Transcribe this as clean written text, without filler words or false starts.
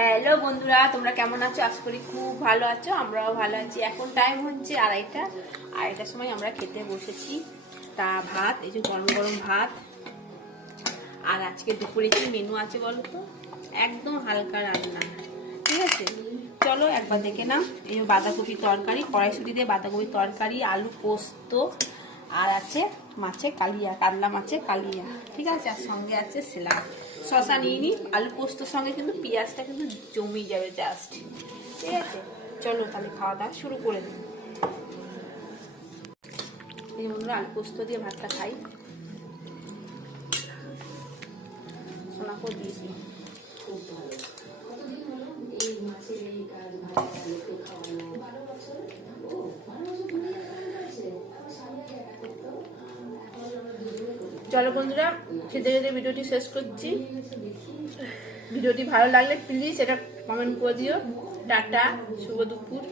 Hello বন্ধুরা, তোমরা কেমন আছো? আশা করি খুব ভালো আছো। আমরাও ভালো আছি। এখন টাইম হচ্ছে আড়াইটার সময় আমরা খেতে বসেছি। তা ভাত, এই যে গরম গরম ভাত। আর আজকে দুপুরে কি মেনু আছে বলো তো? একদম হালকা রান্না, ঠিক আছে? চলো একবার দেখে নাও। এই যে বাঁধাকপির তরকারি, কড়াইশুঁটি দিয়ে বাঁধাকপির তরকারি, আলু পোস্ত, আর আছে মাছে কালিয়া, কাতলা মাছে কালিয়া, ঠিক আছে? আর সঙ্গে আছে স্যালাড। শশা নিয়ে নি, আলু পোস্তর সঙ্গে কিন্তু পেঁয়াজটা কিন্তু জমেই যাবে জাস্ট, ঠিক আছে? চলো তাহলে খাওয়া দাওয়া শুরু করে দিই। এই বন্ধুরা, আলু পোস্ত দিয়ে ভাতটা খাই। সোনাকেও দিয়েছি। চলো বন্ধুরা, খেতে খেতে ভিডিওটি শেষ করছি। ভিডিওটি ভালো লাগলে প্লিজ এটা কমেন্ট করে দিও। টাটা, শুভ দুপুর।